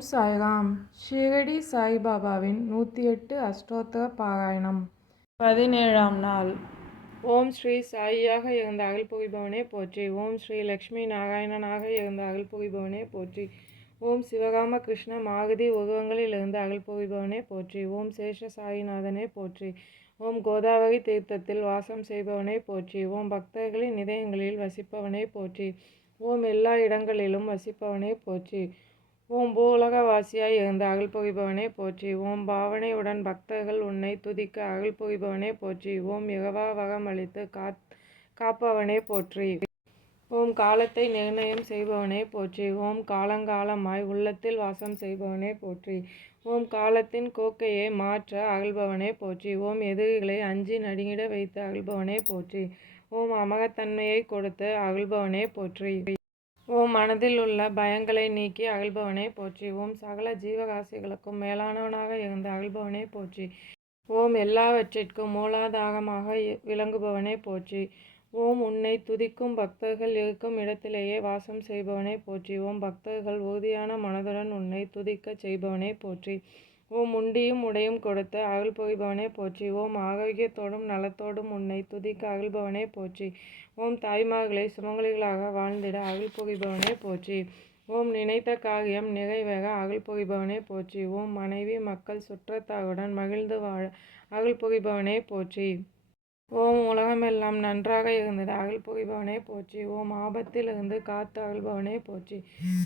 ஓம் சாய்ராம். ஷீரடி சாய்பாபாவின் 108 அஷ்டோத்திர பாராயணம். 17ஆம் நாள். ஓம் ஸ்ரீ சாயியாக இருந்த அருள்புரிபவனே போற்றி. ஓம் ஸ்ரீ லக்ஷ்மி நாராயணனாக இருந்த அருள்புரிபவனே போற்றி. ஓம் சிவராம கிருஷ்ண மாருதி உருவங்களில் இருந்த அருள்புரிபவனே போற்றி. ஓம் சேஷ சாயிநாதனே போற்றி. ஓம் கோதாவரி தீர்த்தத்தில் வாசம் செய்பவனே போற்றி. ஓம் பக்தர்களின் இதயங்களில் வசிப்பவனே போற்றி. ஓம் எல்லா இடங்களிலும் வசிப்பவனே போற்றி. ஓம் பூவுலகவாசியாய் இருந்த அருள்புரிபவனே போற்றி. ஓம் பாவனையுடன் பக்தர்கள் உன்னை துதிக்க அருள்புரிபவனே போற்றி. ஓம் இரவா வரம் அளித்து காப்பவனே போற்றி. ஓம் காலத்தை நிர்ணயம் செய்பவனே போற்றி. ஓம் காலங்காலமாய் உள்ளத்தில் வாசம் செய்பவனே போற்றி. ஓம் காலத்தின் கோக்கையை மாற்ற அருள்பவனே போற்றி. ஓம் எதிரிகளை அஞ்சி நடுங்கிட வைத்து அருள்பவனே போற்றி. ஓம் அமரத்தன்மையை கொடுத்து அருள்பவனே போற்றி. ஓம் மனதில் உள்ள பயங்களை நீக்கி அருள்பவனே போற்றி. ஓம் சகல ஜீவராசிகளுக்கும் மேலானவனாக இருந்த அருள்பவனே போற்றி. ஓம் எல்லாவற்றிற்கும் மூலாதாரமாக விளங்குபவனே போற்றி. ஓம் உன்னை துதிக்கும் பக்தர்கள் இருக்கும் இடத்திலேயே வாசம் செய்பவனே போற்றி. ஓம் பக்தர்கள் உறுதியான மனதுடன் உன்னை துதிக்கச் செய்பவனே போற்றி. ஓம் உண்டியும் உடையும் கொடுத்து அருள் புரிபவனே போற்றி. ஓம் ஆரோக்கியத்தோடும் நலத்தோடும் உன்னை துதிக்க அருள்பவனே போற்றி. ஓம் தாய்மார்களை சுமங்கலிகளாக வாழ்ந்திட அருள் புரிபவனே போற்றி. ஓம் நினைத்த காரியம் நிறைவேற அருள் புரிபவனே போற்றி. ஓம் மனைவி மக்கள் சுற்றத்தாருடன் மகிழ்ந்து வாழ அருள் புரிபவனே போற்றி. ஓம் உலகமெல்லாம் நன்றாக இருந்தது அருள் புரிபவனே போற்றி. ஓம் ஆபத்திலிருந்து காத்து அருள்பவனே போற்றி.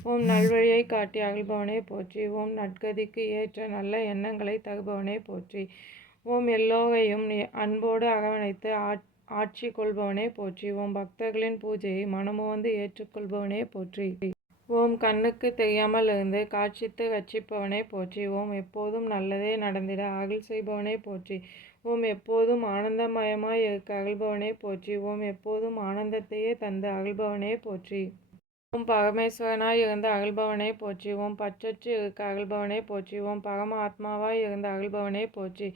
ஓம் நல்வழியை காட்டி அருள்பவனே போற்றி. ஓம் நற்கதிக்கு ஏற்ற நல்ல எண்ணங்களை தருபவனே போற்றி. ஓம் எல்லோரையும் அன்போடு அரவணைத்து ஆட்சி கொள்பவனே போற்றி. ஓம் பக்தர்களின் பூஜையை மனமுவந்து ஏற்றுக்கொள்பவனே போற்றி. ஓம் கண்ணுக்கு தெரியாமல் இருந்து காட்சித்து ரட்சிப்பவனே போற்றி. ஓம் எப்போதும் நல்லதே நடந்திட அருள் செய்பவனே போற்றி. ஓம் எப்போதும் ஆனந்தமயமாய் இருக்க அருள்பவனே போற்றி. ஓம் எப்போதும் ஆனந்தத்தையே தந்து அருள்பவனே போற்றி. ஓம் பரமேஸ்வரனாய் இருந்த அருள்பவனே போற்றி. ஓம் பற்றற்று இருக்க அருள்பவனே போற்றி. ஓம் பரம ஆத்மாவாய் இருந்த அருள்பவனே போற்றி.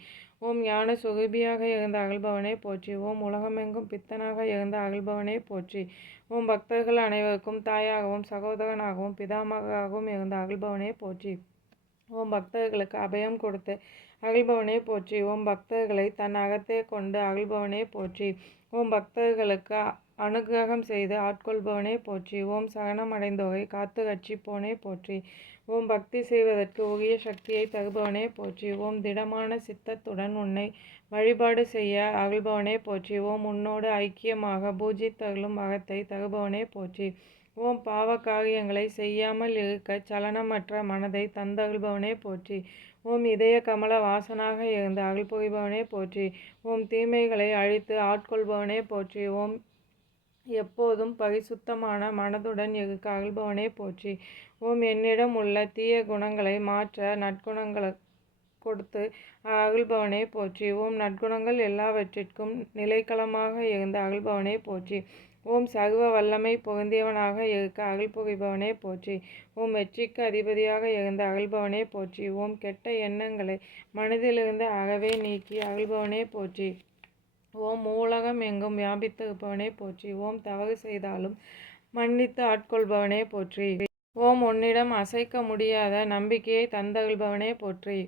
ஓம் ஞான சுரூபியாக இருந்த அருள்பவனே போற்றி. ஓம் உலகமெங்கும் பித்தனாக இருந்த அருள்பவனே போற்றி. ஓம் பக்தர்கள் அனைவருக்கும் தாயாகவும் சகோதரனாகவும் பிதாமகராகவும் இருந்த அருள்பவனே போற்றி. ஓம் பக்தர்களுக்கு அபயம் கொடுத்து அருள்பவனே போற்றி. ஓம் பக்தர்களை தன் அகத்தே கொண்டு அருள்பவனே போற்றி. ஓம் பக்தர்களுக்கு அனுக்கிரகம் செய்து ஆட்கொள்பவனே போற்றி. ஓம் சரணம் அடைந்தோரை காத்து ரட்சிப்போனே போற்றி. ஓம் பக்தி செய்வதற்கு உரிய சக்தியை தருபவனே போற்றி. ஓம் திடமான சித்தத்துடன் உன்னை வழிபாடு செய்ய அருள்பவனே போற்றி. ஓம் உன்னோடு ஐக்கியமாக பூஜித்தருளும் அகத்தை தருபவனே போற்றி. ஓம் பாவ காரியங்களை செய்யாமல் இருக்க சலனமற்ற மனதை தந்தருள்பவனே போற்றி. ஓம் இதய கமல வாசனாக இருந்து அருள் புரிபவனே போற்றி. ஓம் தீமைகளை அழித்து ஆட்கொள்பவனே போற்றி. ஓம் எப்போதும் பரிசுத்தமான மனதுடன் இருக்க அருள்பவனே போற்றி. ஓம் என்னிடம் உள்ள தீய குணங்களை மாற்ற நற்குணங்களை கொடுத்து அருள்பவனே போற்றி. ஓம் நற்குணங்கள் எல்லாவற்றிற்கும் நிலைக்களமாக இருந்த அருள்பவனே போற்றி. ஓம் சர்வ வல்லமை பொருந்தியவனாக இருக்க அருள் புரிபவனே போற்றி. ஓம் வெற்றிக்கு அதிபதியாக இருந்த அருள்பவனே போற்றி. ஓம் கெட்ட எண்ணங்களை மனதிலிருந்து அறவே நீக்கி அருள்பவனே போற்றி. ஓம் மூலகம் எங்கும் வியாபித்து இருப்பவனே போற்றி. ஓம் தவறு செய்தாலும் மன்னித்து ஆட்கொள்பவனே போற்றி. ஓம் உன்னிடம் அசைக்க முடியாத நம்பிக்கையை தந்தருள்பவனே போற்றி.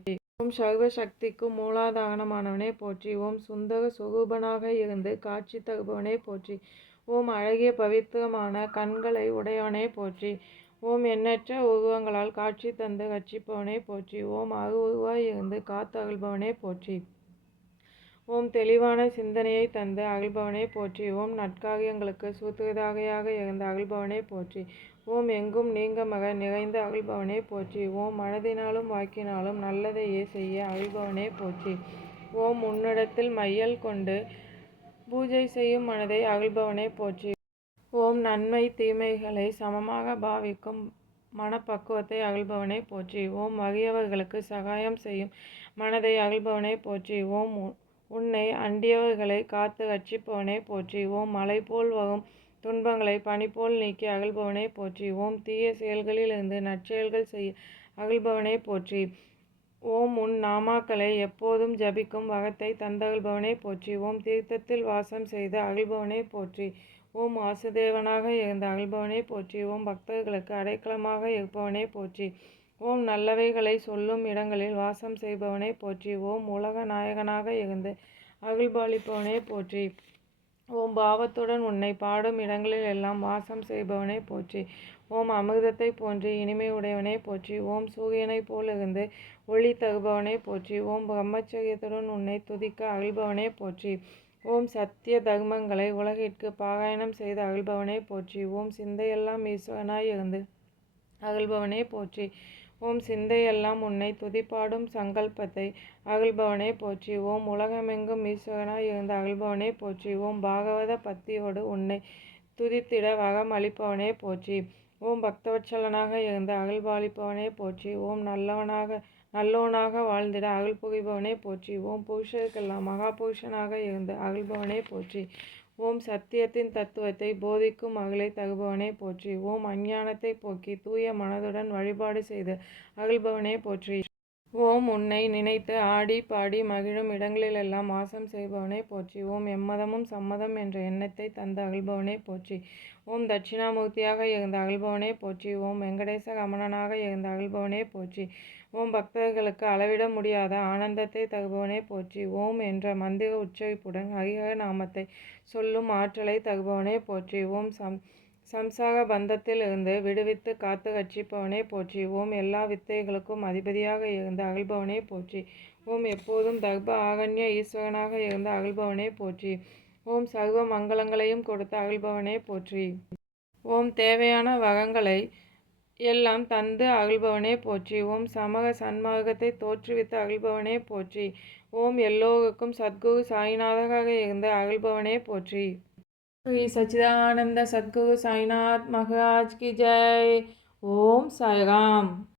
ஓம் சர்வ சக்திக்கும் மூலாதாரணமானவனே போற்றி. ஓம் சுந்தர சுரூபனாக இருந்து காட்சி தருபவனே போற்றி. ஓம் அழகிய பவித்திரமான கண்களை உடையவனே போற்றி. ஓம் எண்ணற்ற உருவங்களால் காட்சி தந்து ரட்சிப்பவனே போற்றி. ஓம் அருவுருவாய் இருந்து காத்து அருள்பவனே போற்றி. ஓம் தெளிவான சிந்தனையை தந்து அருள்பவனே போற்றி. ஓம் நற்காரியங்களுக்கு சூத்திரதாரியாக இருந்த அருள்பவனே போற்றி. ஓம் எங்கும் நீங்கமக நிறைந்த அருள்பவனே போற்றி. ஓம் மனதினாலும் வாக்கினாலும் நல்லதையே செய்ய அருள்பவனே போற்றி. ஓம் உன்னிடத்தில் மையல் கொண்டு பூஜை செய்யும் மனதை அருள்பவனே போற்றி. ஓம் நன்மை தீமைகளை சமமாக பாவிக்கும் மனப்பக்குவத்தை அருள்பவனே போற்றி. ஓம் வறியவர்களுக்கு சகாயம் செய்யும் மனதை அருள்பவனே போற்றி. ஓம் உன்னை அண்டியவர்களை காத்து ரட்சிப்பவனே போற்றி. ஓம் மலை போல் வரும் துன்பங்களை பனி போல் நீக்கி அருள்பவனே போற்றி. ஓம் தீய செயல்களிலிருந்து நற்செயல்கள் செய்ய அருள்பவனே போற்றி. ஓம் உன் நாமாக்களை எப்போதும் ஜபிக்கும் வகத்தை தந்தருள்பவனே போற்றி. ஓம் தீர்த்தத்தில் வாசம் செய்து அருள்பவனே போற்றி. ஓம் வாசுதேவனாக இருந்த அருள்பவனே போற்றி. ஓம் பக்தர்களுக்கு அடைக்கலமாக இருப்பவனே போற்றி. ஓம் நல்லவைகளை சொல்லும் இடங்களில் வாசம் செய்பவனே போற்றி. ஓம் உலக நாயகனாக இருந்து அருள்பாலிப்பவனே போற்றி. ஓம் பாவத்துடன் உன்னை பாடும் இடங்களில் எல்லாம் வாசம் செய்பவனே போற்றி. ஓம் அமிர்தத்தை போன்று இனிமை உடையவனே போற்றி. ஓம் சூரியனைப் போல் இருந்து ஒளி தருபவனே போற்றி. ஓம் பிரம்மச்சரியத்துடன் உன்னை துதிக்க அருள்பவனே போற்றி. ஓம் சத்திய தர்மங்களை உலகிற்கு பாராயணம் செய்து அருள்பவனே போற்றி. ஓம் சிந்தையெல்லாம் ஈஸ்வரனாய் இருந்து அருள்பவனே போற்றி. ஓம் சிந்தையெல்லாம் உன்னை துதிப்பாடும் சங்கல்பத்தை அருள்பவனே போற்றி. ஓம் உலகமெங்கும் ஈஸ்வரனாய் இருந்து அருள்பவனே போற்றி. ஓம் பாகவத பக்தியோடு உன்னை துதித்திட வரம் அளிப்பவனே போற்றி. ஓம் பக்தவத்சலனாக இருந்து அருள்பாலிப்பவனே போற்றி. ஓம் நல்லோனாக வாழ்ந்திட அருள் புரிபவனே போற்றி. ஓம் புருஷருக்கெல்லாம் மகாபுருஷனாக இருந்து அருள்பவனே போற்றி. ஓம் சத்தியத்தின் தத்துவத்தை போதிக்கும் அருளை தருபவனே போற்றி. ஓம் அஞ்ஞானத்தை போக்கி தூய மனதுடன் வழிபாடு செய்து அருள்பவனே போற்றி. ஓம் உன்னை நினைத்து ஆடி பாடி மகிழும் இடங்களிலெல்லாம் வாசம் செய்பவனே போற்றி. ஓம் எம்மதமும் சம்மதம் என்ற எண்ணத்தை தந்து அருள்பவனே போற்றி. ஓம் தட்சிணாமூர்த்தியாக இருந்த அருள்பவனே போற்றி. ஓம் வெங்கடேச ரமணனாக இருந்த அருள்பவனே போற்றி. ஓம் பக்தர்களுக்கு அளவிட முடியாத ஆனந்தத்தை தருபவனே போற்றி. ஓம் என்ற மந்திர உச்சரிப்புடன் ஹரிஹர நாமத்தை சொல்லும் ஆற்றலை தருபவனே போற்றி. ஓம் சம்சார பந்தத்தில் இருந்து விடுவித்து காத்து ரட்சிப்பவனே போற்றி. ஓம் எல்லா வித்தைகளுக்கும் அதிபதியாக இருந்து அருள்பவனே போற்றி. ஓம் எப்போதும் தர்ப ஆகண்ய ஈஸ்வரனாக இருந்து அருள்பவனே போற்றி. ஓம் சர்வ மங்களங்களையும் கொடுத்து அருள்பவனே போற்றி. ஓம் தேவையான வரங்களை எல்லாம் தந்து அருள்பவனே போற்றி. ஓம் சமக சன்மார்க்கத்தை தோற்றுவித்து அருள்பவனே போற்றி. ஓம் எல்லோருக்கும் சத்குரு சாய்நாதராக இருந்து அருள்பவனே போற்றி. श्री सच्चिदानंद सद्गुरु साईनाथ महाराज की जय। ओम साई राम।